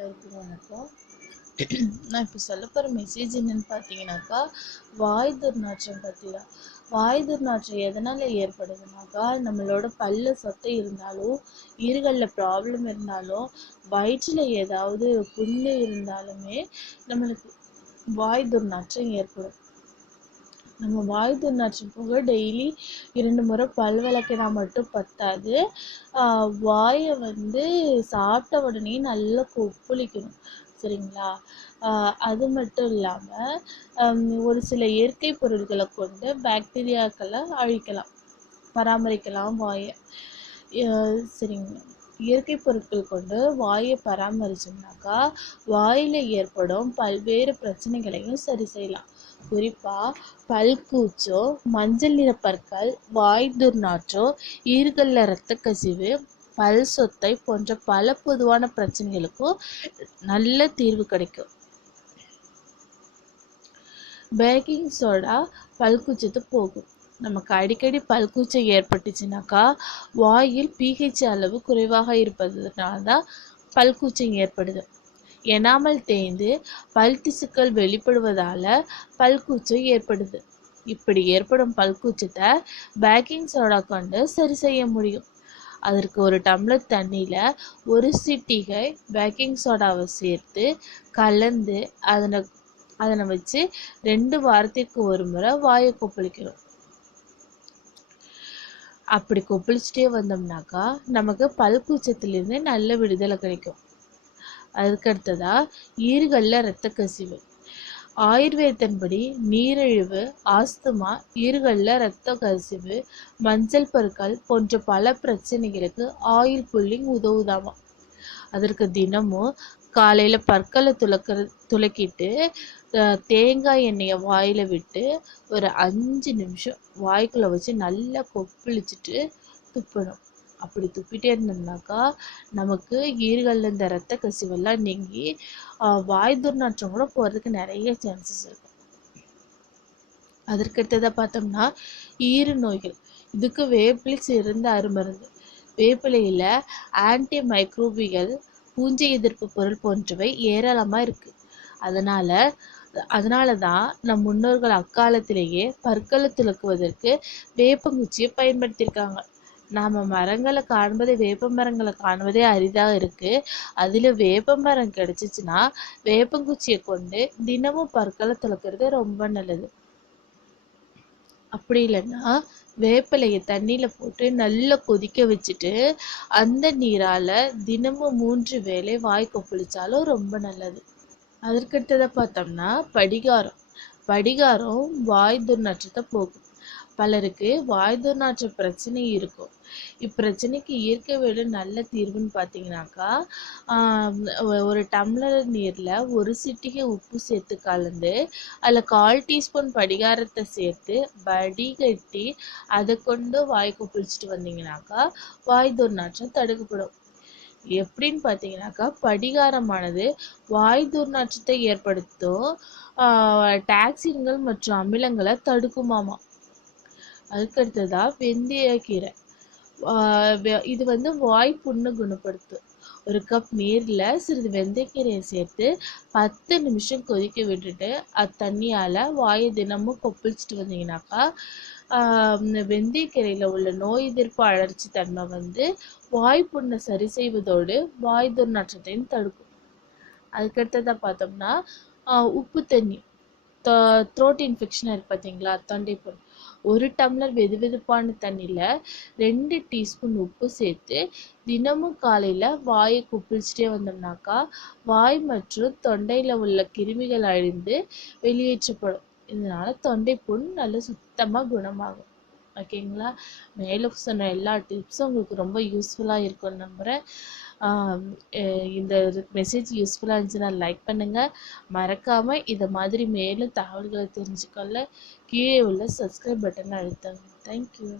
எல்லாருக்கும் வணக்கம் நான் இப்போ சொல்ல போகிற மெசேஜ் என்னன்னு பார்த்தீங்கன்னாக்கா வாய் துர்நாற்றம் பற்றி தான் வாய் துர்நாற்றம் எதனால் ஏற்படுதுனாக்கா நம்மளோட பல்ல சொத்தை இருந்தாலும் ஈறுகளில் ப்ராப்ளம் இருந்தாலும் வயிற்றில் ஏதாவது புண்ணு இருந்தாலுமே நம்மளுக்கு வாய் துர்நாற்றம் ஏற்படும். நம்ம வாய் துர்நாற்றம் போக டெய்லி இரண்டு முறை பல் விளக்கினா மட்டும் பத்தாது. வாயை வந்து சாப்பிட்ட உடனே நல்லா கொப்பளிக்கணும். சரிங்களா? அது மட்டும் இல்லாமல் ஒரு சில இயற்கை பொருட்களை கொண்டு பாக்டீரியாக்களை அழிக்கலாம். பராமரிக்கலாம் வாயை. சரிங்களா இயற்கை பொருட்கள் கொண்டு வாயை பராமரிச்சோம்னாக்கா வாயில் ஏற்படும் பல்வேறு பிரச்சனைகளையும் சரி செய்யலாம். குறிப்பாக பல்கூச்சோ மஞ்சள் நிற பற்கள் வாய் துர்நாற்றோ ஈறுகளில் இரத்த கசிவு பல் சொத்தை போன்ற பல பொதுவான பிரச்சனைகளுக்கும் நல்ல தீர்வு கிடைக்கும். பேக்கிங் சோடா பல்குச்சத்து போகும். நமக்கு அடிக்கடி பல்கூச்சம் ஏற்பட்டுச்சுனாக்கா வாயில் பிஹெச் அளவு குறைவாக இருப்பதனால தான் பல்கூச்சம் ஏற்படுது. எனாமல் தேய்ந்து பல் திசுக்கள் வெளிப்படுவதால பல்கூச்சம் ஏற்படுது. இப்படி ஏற்படும் பல்கூச்சத்தை பேக்கிங் சோடா கொண்டு சரி செய்ய முடியும். அதற்கு ஒரு டம்ளர் தண்ணியில் ஒரு சிட்டிகை பேக்கிங் சோடாவை சேர்த்து கலந்து அதனை அதனை வச்சு ரெண்டு வாரத்திற்கு ஒரு முறை வாயை கொப்பளிக்கணும் அப்படி கொப்பளிச்சுட்டே வந்தோம்னாக்கா நமக்கு பல்கூச்சத்திலிருந்து நல்ல விடுதலை கிடைக்கும். அதுக்கடுத்ததா ஈறுகளில் இரத்த கசிவு ஆயுர்வேதத்தின்படி நீரிழிவு ஆஸ்துமா ஈறுகளில் இரத்த கசிவு மஞ்சள் பருக்கள் போன்ற பல பிரச்சனைகளுக்கு ஆயில் புல்லிங் உதவுதாமா? அதற்கு தினமும் காலையில் பற்களை துளக்கிற துளக்கிட்டு தேங்காய் எண்ணெயை வாயில் விட்டு ஒரு அஞ்சு நிமிஷம் வாய்க்குள்ளே வச்சு நல்லா கொப்பளிச்சுட்டு துப்பணும். அப்படி துப்பிட்டே இருந்தோம்னாக்கா நமக்கு ஈறுகளில் இந்த ரத்த கசிவெல்லாம் நீங்கி வாய் துர்நாற்றம் கூட போகிறதுக்கு நிறைய சான்சஸ் இருக்கும். அதற்கடுத்ததாக பார்த்தோம்னா ஈறு நோய்கள். இதுக்கு வேப்பிலை சிறந்த அருமருந்து. வேப்பிலையில் ஆன்டி மைக்ரோபியல் பூஞ்சை எதிர்ப்பு பொருள் போன்றவை ஏராளமாக இருக்குது அதனால் அதனால தான் நம் முன்னோர்கள் அக்காலத்திலேயே பற்களை துலக்குவதற்கு வேப்பங்குச்சியை பயன்படுத்தியிருக்காங்க. நாம் மரங்களை காண்பதே வேப்ப மரங்களை காண்பதே அரிதாக இருக்குது அதில் வேப்ப மரம் கிடச்சிச்சின்னா வேப்பங்குச்சியை கொண்டு தினமும் பற்களை துலக்கிறது ரொம்ப நல்லது. அப்படி இல்லைன்னா வேப்பிலையை தண்ணியில் போட்டு நல்லா கொதிக்க வச்சுட்டு அந்த நீரால் தினமும் மூன்று வேளை வாய் கொப்பளிச்சாலும் ரொம்ப நல்லது. அதற்கடுத்ததை பார்த்தோம்னா படிகாரம். படிகாரம் வாய் துர்நாற்றத்தை போக்கும். பலருக்கு வாய் பிரச்சனை இருக்கும். இப்பிரச்சனைக்கு இயற்கை வேடு நல்ல தீர்வுன்னு பார்த்தீங்கன்னாக்கா ஒரு டம்ளர் நீரில் ஒரு சிட்டிகை உப்பு சேர்த்து கலந்து அதில் கால் டீஸ்பூன் படிகாரத்தை சேர்த்து வடிகட்டி அதை கொண்டு வாய்க்கு பிடிச்சிட்டு வந்தீங்கன்னாக்கா வாய் துர்நாற்றம் தடுக்கப்படும். எப்படின்னு பார்த்தீங்கன்னாக்கா படிகாரமானது வாய் துர்நாற்றத்தை ஏற்படுத்தும் டாக்ஸின்கள் மற்றும் அமிலங்களை தடுக்குமாமா அதுக்கடுத்ததா வெந்தயக்கீரை கீரை. வெ- இது வந்து வாய் புண்ணை குணப்படுத்தும் ஒரு கப் நீரில் சிறிது வெந்தயக்கீரையை சேர்த்து பத்து நிமிஷம் கொதிக்க விட்டுட்டு அது தண்ணியால் வாயை தினமும் கொப்பளிச்சுட்டு வந்தீங்கன்னாக்கா வெந்தயக்கீரையில் உள்ள நோய் எதிர்ப்பு அழற்சி தன்மை வந்து வாய் புண்ணை சரி செய்வதோடு வாய் துர்நாற்றத்தையும் தடுக்கும். அதுக்கடுத்ததாக பார்த்தோம்னா உப்பு தண்ணி. த்ரோட் இன்ஃபெக்ஷன் இருக்கு பார்த்தீங்களா? தொண்டைப்புண் ஒரு டம்ளர் வெதுவெதுப்பான தண்ணியில் ரெண்டு டீஸ்பூன் உப்பு சேர்த்து தினமும் காலையில் வாயை குப்பிச்சிட்டே வந்தோம்னாக்கா வாய் மற்றும் தொண்டையில் உள்ள கிருமிகள் அழிந்து வெளியேற்றப்படும். இதனால் தொண்டை புண் நல்ல சுத்தமாக குணமாகும். ஓகேங்களா? மேலே சொன்ன எல்லா டிப்ஸும் உங்களுக்கு ரொம்ப யூஸ்ஃபுல்லாக இருக்கும்னு நம்புகிறேன் இந்த மெசேஜ் யூஸ்ஃபுல்லாக இருந்துச்சுன்னா லைக் பண்ணுங்கள் மறக்காமல் இதை மாதிரி மேலும் தகவல்களை தெரிஞ்சுக்கொள்ள கீழே உள்ள சப்ஸ்கிரைப் பட்டனை அழுத்தங்க தேங்க்யூ